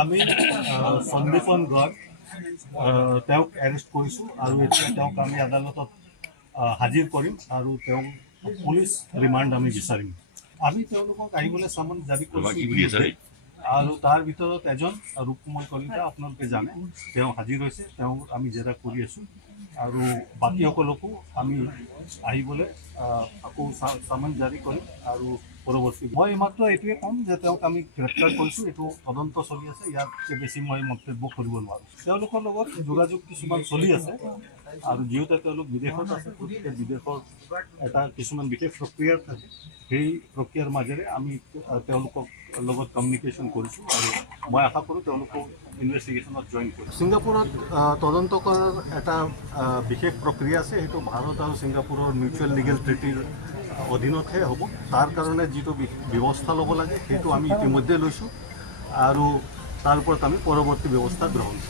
আমি সন্দীপন গড় তেওঁক এৰেষ্ট কৰিছোঁ আৰু এতিয়া তেওঁক আমি আদালতত হাজিৰ কৰিম আৰু তেওঁক পুলিচ ৰিমাণ্ড আমি বিচাৰিম। আমি তেওঁলোকক আহিবলৈ চামন জাৰি কৰিছোঁ আৰু তাৰ ভিতৰত এজন ৰূপকুমাৰ কলিতা আপোনালোকে জানে, তেওঁ হাজিৰ হৈছে, তেওঁক আমি জেৰা কৰি আছোঁ আৰু বাকীসকলকো আমি আহিবলৈ আকৌ চামন জাৰি কৰিম আৰু পৰৱৰ্তী মই মাত্ৰ এইটোৱে ক'ম যে তেওঁক আমি গ্ৰেপ্তাৰ কৰিছোঁ, এইটো তদন্ত চলি আছে, ইয়াতকৈ বেছি মই মন্তব্য কৰিব নোৱাৰোঁ। তেওঁলোকৰ লগত যোগাযোগ কিছুমান চলি আছে আৰু যিহেতু তেওঁলোক বিদেশত আছে, গতিকে বিদেশৰ এটা কিছুমান বিশেষ প্ৰক্ৰিয়াৰ থাকে, সেই প্ৰক্ৰিয়াৰ মাজেৰে আমি তেওঁলোকক লগত কমিউনিকেশ্যন কৰিছোঁ আৰু মই আশা কৰোঁ তেওঁলোকক ইনভেষ্টিগেশ্যনত জইন কৰিম। ছিংগাপুৰত তদন্ত কৰাৰ এটা বিশেষ প্ৰক্ৰিয়া আছে, সেইটো ভাৰত আৰু ছিংগাপুৰৰ মিউচুৱেল লিগেল ট্ৰিটিৰ অধীনতহে হ'ব। তাৰ কাৰণে যিটো ব্যৱস্থা ল'ব লাগে সেইটো আমি ইতিমধ্যে লৈছোঁ আৰু তাৰ ওপৰত আমি পৰৱৰ্তী ব্যৱস্থা গ্ৰহণ কৰিম।